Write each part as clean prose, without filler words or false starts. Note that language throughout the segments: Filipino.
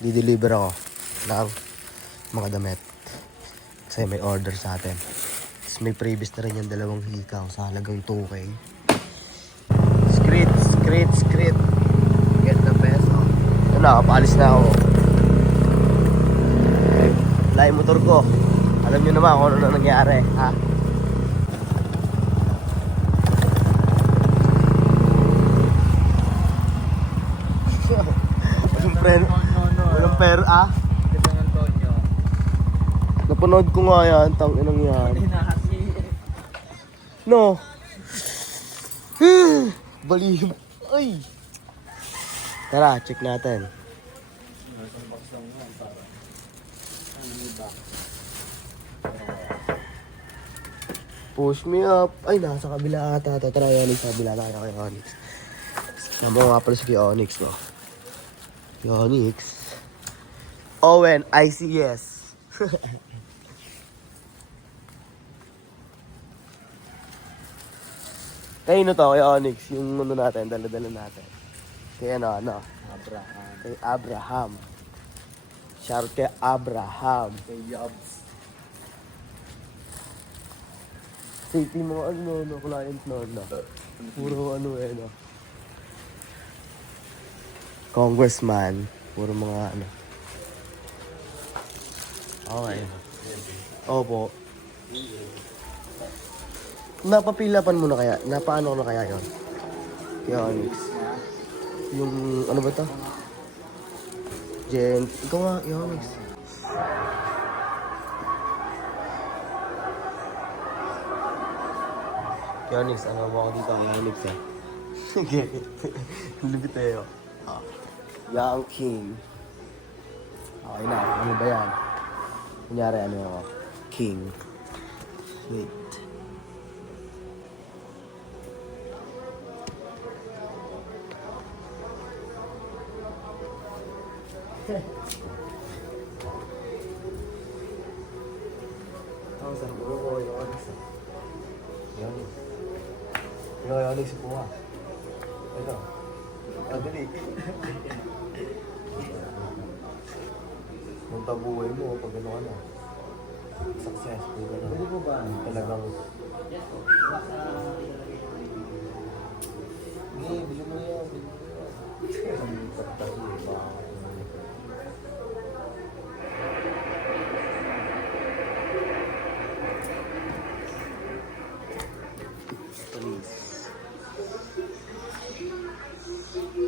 Di-deliver ako ng mga damit. Kasi may order sa atin. Tapos may previous na rin yung dalawang hikaw sa halagang 2K. Skrit. Get the peso. Yun na, paalis na ako. Wala yung motor ko. Alam nyo naman kung ano na nangyari, ha? Walang pero, ah? Napanood ko nga yan, tang inang yan. No. Balim. Ay. Tara, check natin. Push me up. Ay, nasa kabila ata. Tara, Onyx. Sa kabila tayo kay Onyx. Namo nga pala si kay Onyx, no? Kay Onyx. Owen, ICS. Kay to, kay Onyx. Yung ano natin, dala-dala natin. Kay ano? Abraham. Kay Abraham. Shout kay Abraham. Kay Yobs. Safety mga client no. Puro no. Congressman. Puro mga ano. Okay. Opo. Napapilapan mo na kaya? Napaano na kaya yon? Kay Onyx. Yung ano ba to? Jen. Ikaw nga, Onyx. Onyx, ano mo ako dito? Onyx eh. Okay. Lubit tayo. Young King. Okay na, ano ba yan? Kunyari ano ako? King. Wait. Ang sarap ko yung Onyx eh. Onyx. Yung Onyx po ha. Ito. Dali. Yung tabuhay mo pag ano ka na. Successful ka na. Pwede po ba? Talagang Hindi, bili mo yan. Ang pagtahi, ba? police.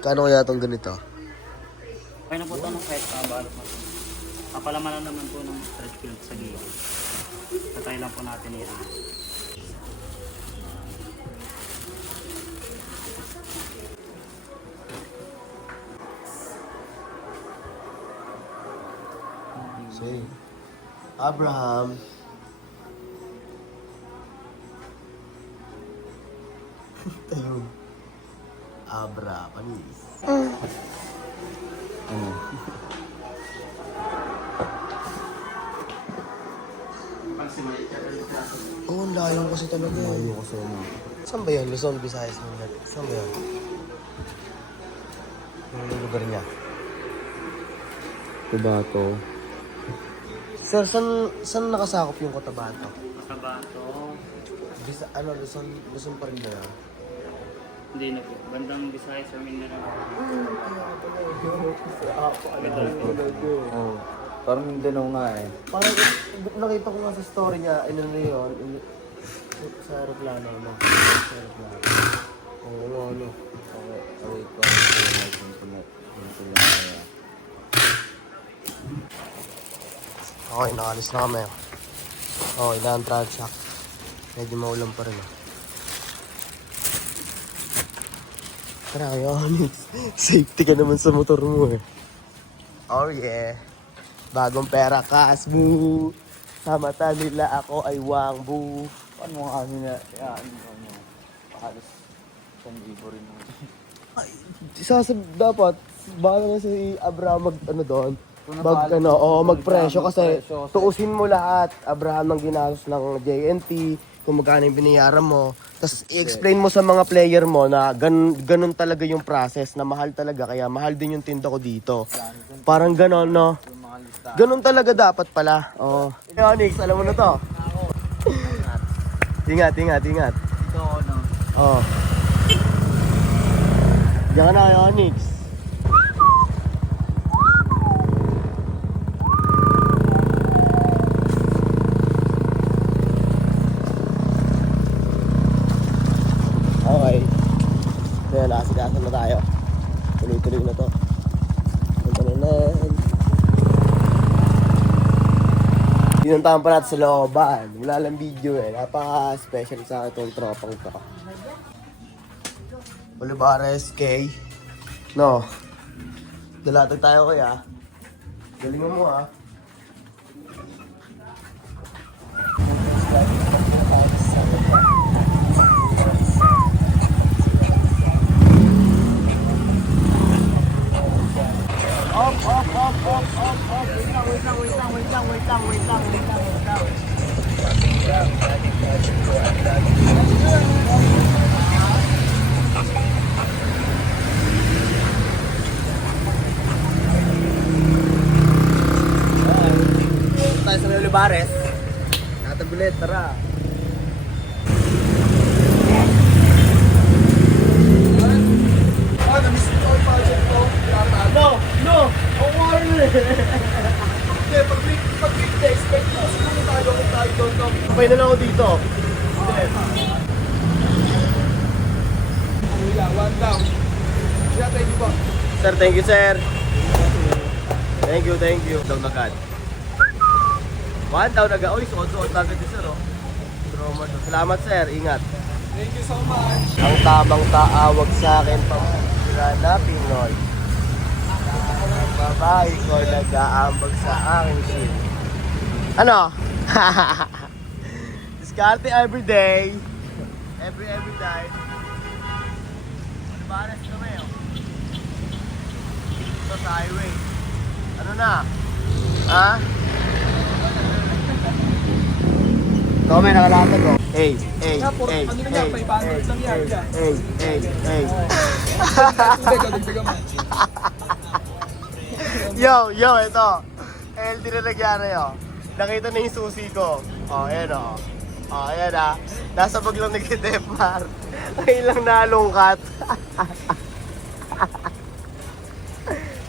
Kano kaya itong ganito? Okay na po ito ng kahit balot na po. Kapalamanan naman po ng stretch film sa gilid. Tatay lang po natin yan. Say, Abraham. Ayun. Abra, panis. Oh, ang layo kasi talaga. Ayaw ko sa'yo na. Saan ba yan? Luzon, Visayas, Mindanao. Saan ba yan? Yung lugar niya. Kubato. Sir, saan nakasakop yung Cotabato? Makabato. Luzon pa rin ba yan? Hindi na po. Bandang Visayas sa Mindanao. Oh, parang Mindanao nga eh. Parang nakita ko nga sa story niya, ano na yun, sa aeroplano, no? Sa aeroplano. Oo, ano. Okay, away ko. Internet. Kaya. Okay, nakalis na kami. Okay, ilan transact. Medyo maulan pa rin. Tara kayo, Onyx. Safety ka naman sa motor mo eh. Oh yeah. Bagong pera cash, boo. Sa mata nila ako ay wangbu. Paano mo kami na, ano, halos 1,000 rin mo. Dapat, baka na si Abraham ano doon. Kung Magpresyo kasi presyo, tuusin mo lahat. Abraham ng ginastos ng JNT, kung magkano yung binayaran mo. Tapos i-explain mo sa mga player mo na ganun talaga yung process, na mahal talaga, kaya mahal din yung tinda ko dito. Parang ganon, no? Yung mga listahan. Ganun talaga dapat pala. Oo. Onyx, alam mo na to. Ingat. Ito ano. Oo. Diyan ka na, Onyx. Okay. Kaya nakasikasan na tayo. Tuloy-tuloy na to. Punta na na. Pinuntahan pa natin sa looban. Wala lang video eh. Napaka-special sa akin itong tropang to. Olivares, K. No. Dalatag tayo kuya. Galingan mo ha. Tayo sa Olivares. Natabulit, tara. Na-miss ko yung project ko. No! Ang warner! Hindi, pag-weekday, expect ko siguro tayo kung tayo doon. Kapay na lang ako dito. One down. Yeah, thank you po. Sir, thank you, sir. Thank you. Down agad. One down agad. Uy, suot-suot agad din, sir, oh. Salamat, sir. Ingat. Thank you so much. Ang tamang taawag sa akin pang-sira na Pinoy. Ang babae ko nag-aambag sa aking shit. Ano? Diskarte everyday. Every night. Olivares kami, oh. Ito sa highway. Ano na? Ha? Ikaw may nakalatag, oh. Hey. Yo, ito. LD na nangyari, oh. Nakita na yung susi ko. Oh, ayan, oh. Oh, ayan, ah. Nasa bag lang nag-Defmar. Ay lang nalungkat.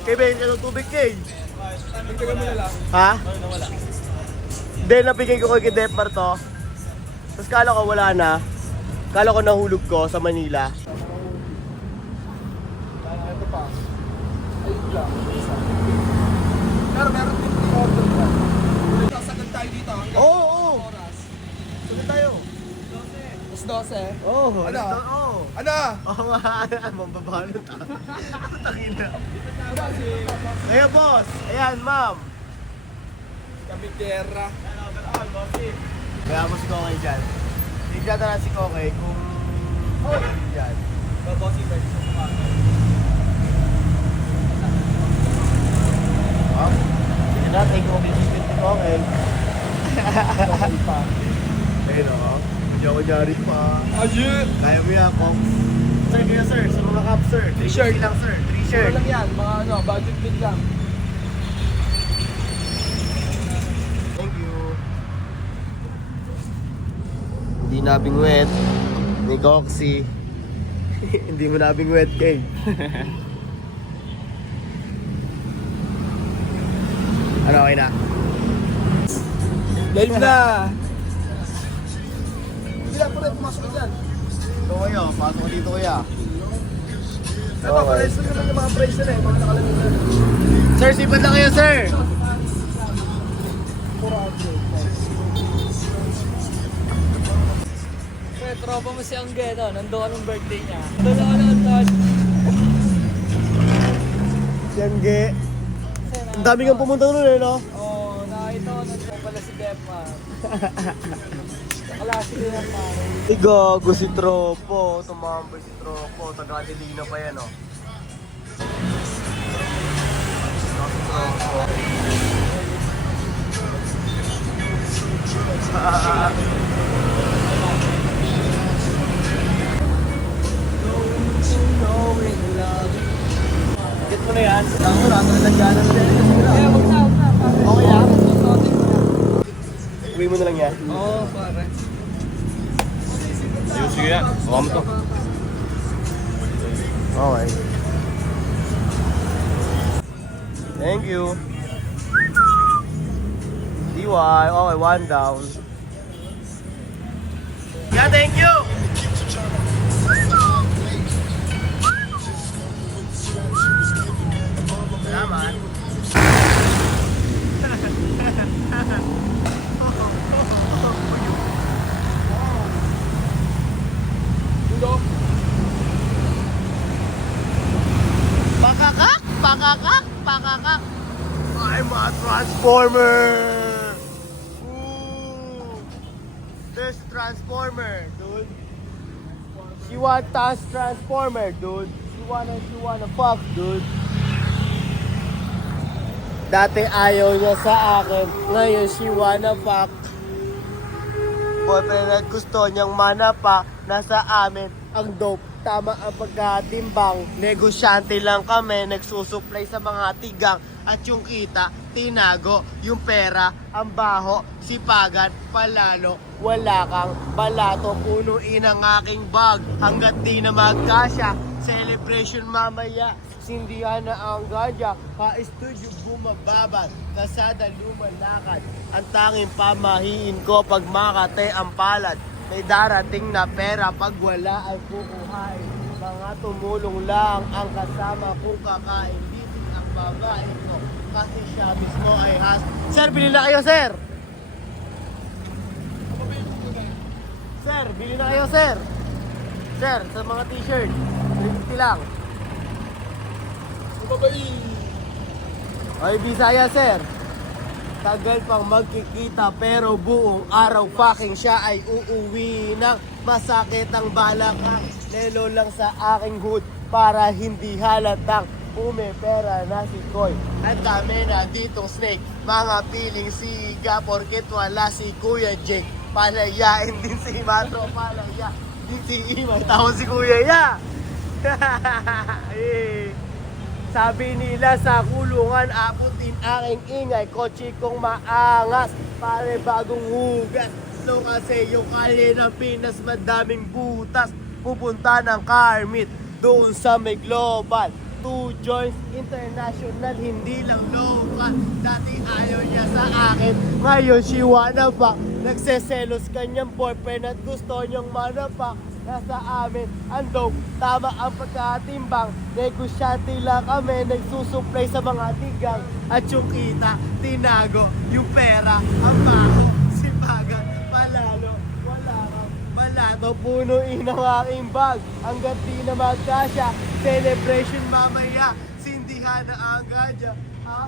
Kay Ben, ka ng tubig, Kay. Nagtagal mo na lang. Ha? Hindi, napigay ko kay Defmar to. Tapos kala ko wala na. Kala ko nahulog ko sa Manila. Ito pa. Ayun lang. Pero meron din pre-order pa. Sasagad tayo dito hanggang Oo. oras. Sunod tayo. Mas 12. Oo. Ano? Oo. Ano? Oo nga. Mambabalot ah. Takina. Ano si Kaya boss. Ayan, ma'am. Kabitera? Kaya mas Kokay dyan. Tignan na si Kokay kung... Oh! Dyan. Bossy ba sa mukha? Oh. Sige na, take mo bibisit ni Kokay. Ayun o. Hindi ako nyari pa. Ayun! Kaya mo yan, Kong. Sir, kaya sir, sa mga cup sir. 3 shirt lang sir, 3 Sure shirt. lang yan, mga ano, budget bid lang. Thank you. Hindi nabing wet. Ni Goxy. Hindi mo nabing wet, Kay. Ano, okay na? Live na! Hindi lang, pare, pumasok ka dyan. Ito kayo, pasok ko dito kuya. Ito, price na naman yung mga price na mga nakalagay na. Sir, sipad lang kayo, sir. 400. Tropa mo si Anggeto, nandoon anong birthday niya. Nandoon. Siyangge. Ang dami kang pumunta nun eh, no? Oo, nakita ko nandoon pala si Depa. Nakalasi ko yan, pare. Igago si Tropo. Tumambay si Tropo. Taga-Adelina pa yan, oh. Si Tropo. mo na lang yan. Oo, pare. Sige yan. Hawa mo to. Okay. Thank you. DY. Okay, one down. Yeah, thank you. Salamat. Pakakak! Pakakak! Pakakak! I'm a transformer! Ooh! There's a transformer, dude. She want us transformer, dude. She wanna fuck, dude. Dati ayaw niya sa akin, ngayon she wanna fuck. Boyfriend at gusto niyang manapa, nasa amin ang dope. Tama ang pagkatimbang, negosyante lang kami, nagsusupply sa mga tigang at yung kita, tinago, yung pera, ang baho, sipagan, palalo, wala kang balato, punuin ang aking bag, hanggat di na magkasya, celebration mamaya, sindihan na ang gadya, ka-studio bumababad, kasada lumalakad, ang tanging pamahiin ko pag makate ang palad, may darating na pera pag wala ay kukuhain. Mga tumulong lang ang kasama kong kakain. Bitin ang babae ko kasi siya mismo ay has. Sir, bili na kayo, sir! Sir, bili na kayo, sir! Sir, sa mga t-shirt, 350 lang. Ay, Bisaya, sir. Tagal pang magkikita pero buong araw fucking siya ay uuwi ng masakit ang balakang. Lelo lang sa aking hood para hindi halatang pera na si Koy. Ang dami na ditong snake, mga piling siga porket wala si Kuya Jake. Palayain din si Matro, palaya din si Imay, tawag si Kuya Ya. Sabi nila sa kulungan, abutin aking ingay, kotse kong maangas, pare bagong hugas. So kasi yung kalye ng Pinas madaming butas, pupunta ng car meet doon sa may global. 2 joints international, hindi lang local. Dati ayaw niya sa akin, ngayon she wanna fuck. Nagseselos kanyang boyfriend at gusto niyang manapak. Nasa amin ang dope, tama ang pagkatimbang, negosyante lang kami, nagsusupply sa mga tigang. At yung kita, tinago, yung pera, ang baho, sipagan, palalo, wala kang balato, punuin ang aking bag, hanggat di na magkasya, celebration mamaya, sindihan na ang gadya. Ha?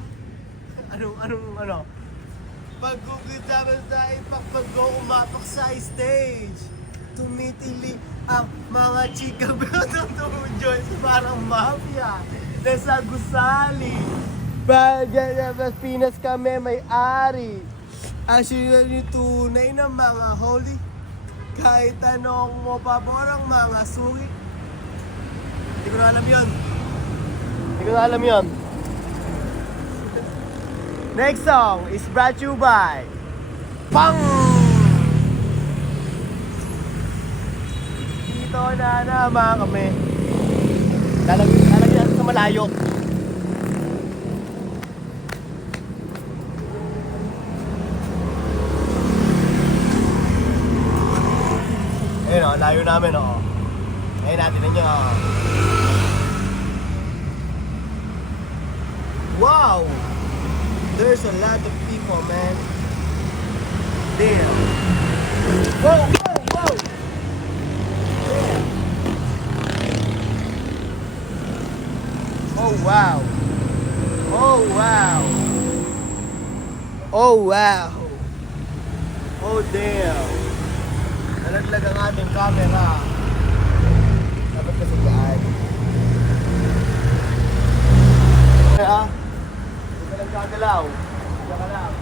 Ano? Pag-google naman sa ipak, pag-go umapak sa stage. Tumitili ang mga chika Belton Joyce parang mafia. Nasa gusali. Bagay sa Pinas kami may-ari. Actually yung tunay ng mga holy. Kahit anong mo paborang mga suki. Hindi ko na alam yun. Next song is brought to you by Pang! Dito na naman kami. Lalagyan sa malayo. Ayun o, layo namin o. Ayun natin ninyo o. Wow! There's a lot of people, man. Damn. Whoa! Oh wow! Oh damn! Nalaglag ang ating camera. Dapat kasi dyan. Hindi ka lang gagalaw. Diyan ka lang.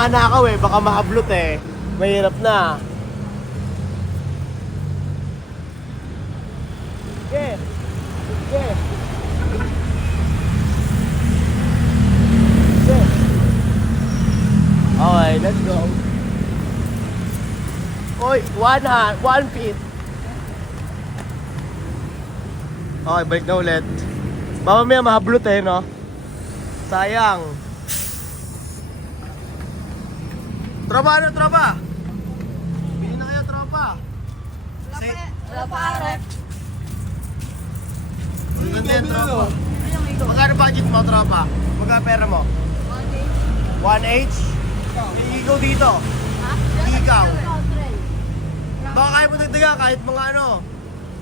manakaw eh, baka maablot eh. Mahirap na. Sige. Sige. Sige. Okay, let's go. Oy, 1 feet. Okay, balik na ulit. Mamaya mahablot eh, no? Sayang. Tropa, ano tropa? Bili na kayo, tropa. Wala pa rep. Ganda yan, tropa. Magkano budget mo, tropa? Magkano pera mo? 1H? Ikaw dito. Ha? Ikaw. Baka kaya mo dagdaga kahit mga ano,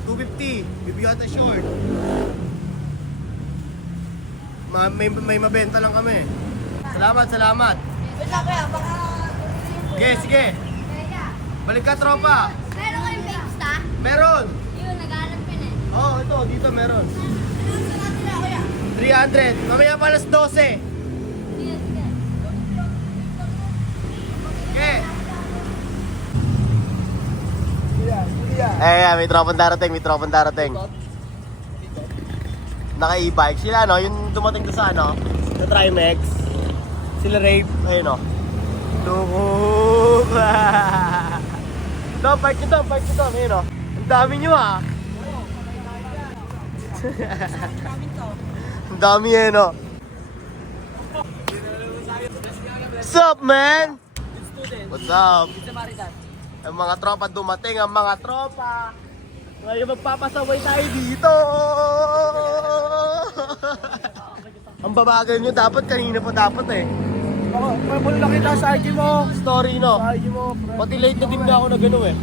250. Bibigyan natin short. May mabenta lang kami. Salamat, salamat. Wait lang kaya, baka... Sige, sige. Balik ka, tropa. Meron kayong babes ta? Meron. Yun, nag-aanap yun eh. Oo, ito, dito meron. Ano sa natin na kuya? 300. Mamaya pa alas 12. Sige, sige. Okay. Eh, may tropang darating, may tropang darating. Naka-e-bike sila, no? Yung dumating doon sa ano, sa Trimex. Sila Rape, ayun, no? Lukok! Ito, park nyo, ayun, no? Ang dami nyo, ah! Ang dami, eh, no? What's up, man? What's up? Ang mga tropa dumating, ang mga tropa. Ngayon magpapasaway tayo dito. Ang babagal nyo dapat, kanina pa dapat eh. Mula nakita sa IG mo. Story, no? Sa IG mo. Pati late na din na ako na gano'n eh.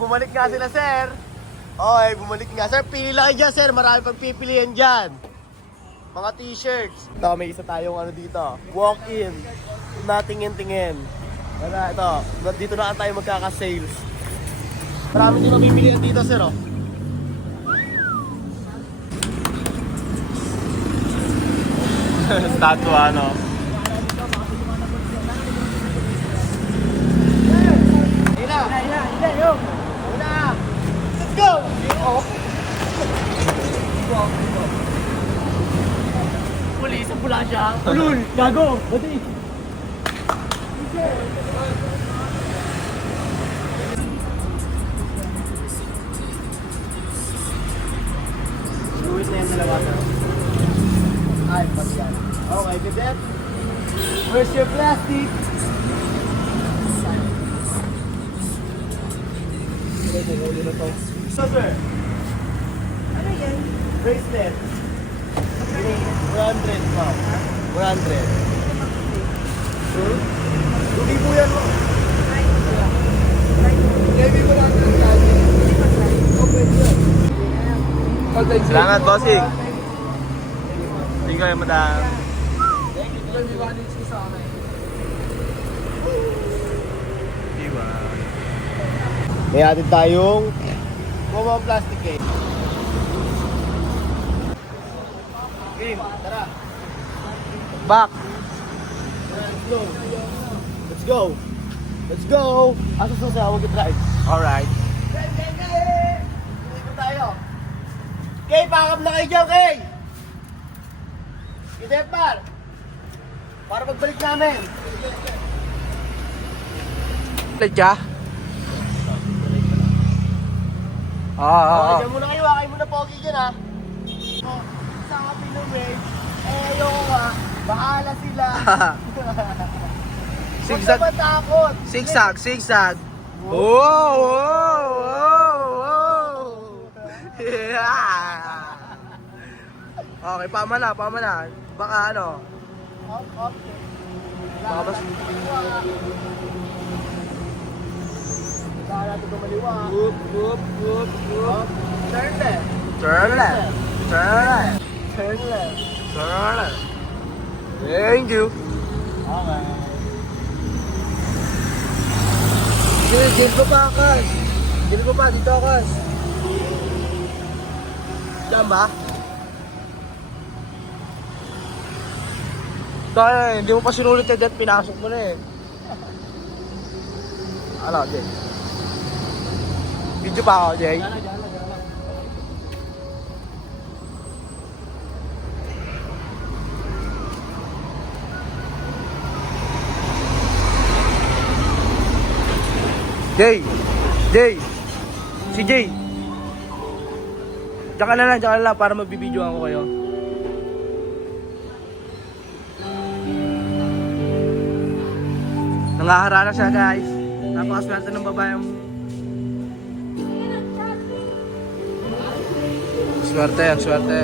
Bumalik nga sila, sir. Okay, bumalik nga. Sir, pili lang kayo dyan, sir. Marami pang pipilihan dyan. Mga t-shirts. Ito, may isa tayong ano dito. Walk-in. Natingin-tingin. Wala, ito. Dito na tayo magkaka-sales. Marami din mapipilihan dito, sir, oh. Statue, ano. Let's go! Pulis, pula siya. Ulul, gago. Bati. Luwis na yan dalawa. Ay, pati yan. Okay, cadet. Where's your plastic? So, sir. Ano yan? Bracelet. 100, ma'am. 100. Lugi po yan, ma'am. Baby ko lang ng lagi. Okay, yun. Salamat, bossing. Thank you, madam. Diba? May atin tayong Momo plastic cake. Game, tara. Back. Let's go. Let's go. Let's go. Asa sa sa mag-drive. Alright. Dito tayo. Kay, pakap na kayo dyan, Kay! Idepar! Para magbalik namin. Ledya? Okay, dyan muna kayo, kayo muna pogi dyan, ha? Oh, sa amin ng wave, eh, yung, bahala sila. Huwag na matakot. Zigzag, zigzag. Wow, wow, wow, wow. Yeah. Okay, pamana. Baka ano. Okay. Baka mas... Bahala natin kumaliwa. Whoop, whoop, whoop, whoop. Turn left. Turn left. Turn left. Turn left. Turn left. Thank you. Okay. Dil ko pa, Kas. Dil ko pa, dito, Kas. Diyan ba? Kaya, hindi mo pa sinulit na dyan, pinasok mo na eh. Ano, Jay? Video pa ako, Jay. Jay! Jay! Si Jay! Diyan ka na lang para magbibidyoan ko kayo. Nangaharana siya, guys. Napakaswerte ng babayang... Swerte, ang swerte.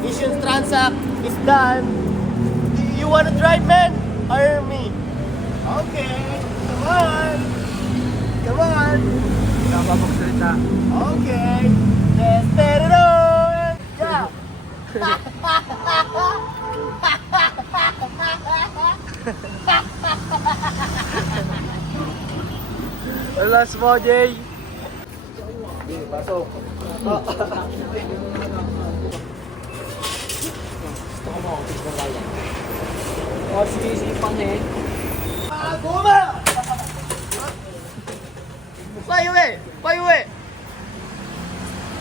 Mission transact is done. You wanna drive, man? Hire me. Okay, come on. Come on. Nakapagsalita. Okay. Let's set it on. Yeah. Alas mo, Jay. Pasok. Oh, sinisipan eh. Guma! Payuwi! Payuwi!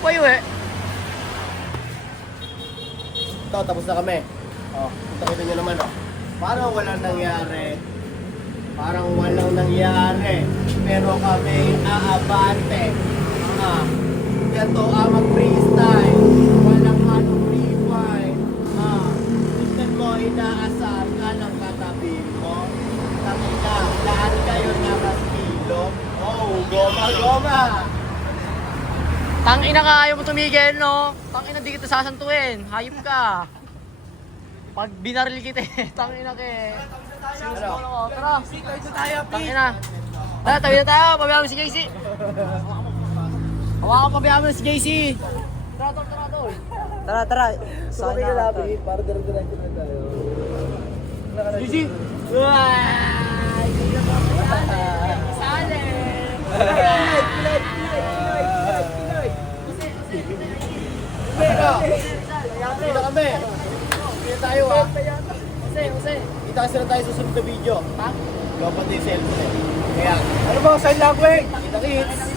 Payuwi! Ito, tapos na kami. Oh, kita nyo naman, oh. Parang walang nangyari. Parang walang nangyari. Pero kami aabante. Ganito ang mag-freestyle. Walang free fire. Tignan mo, inaasar ka ng katabi mo. Takina, lahat kayo nakastilo. Oh, goma! Tangina ka, ayaw mo tumigil, no? Tangina, di kita sasantuin. Hayop ka. Pag binaril kita, tangina ka eh. Sinusulo mo. Tara. Tangina. Tara, tabi na tayo. Pabayaan mo si JC. Hawakan, pabayaan mo si JC. Tara, tol. Tara. Sabi ka lapit, para diretso na tayo. JC. Ay, hindi na pabayaan. Sali. Kita kami. Kita tayo, ha. Jose. Kita kasi na tayo sa susunod na video. Ha? Dapat yung cellphone. Kaya, Ano ba, sign language? kita kits.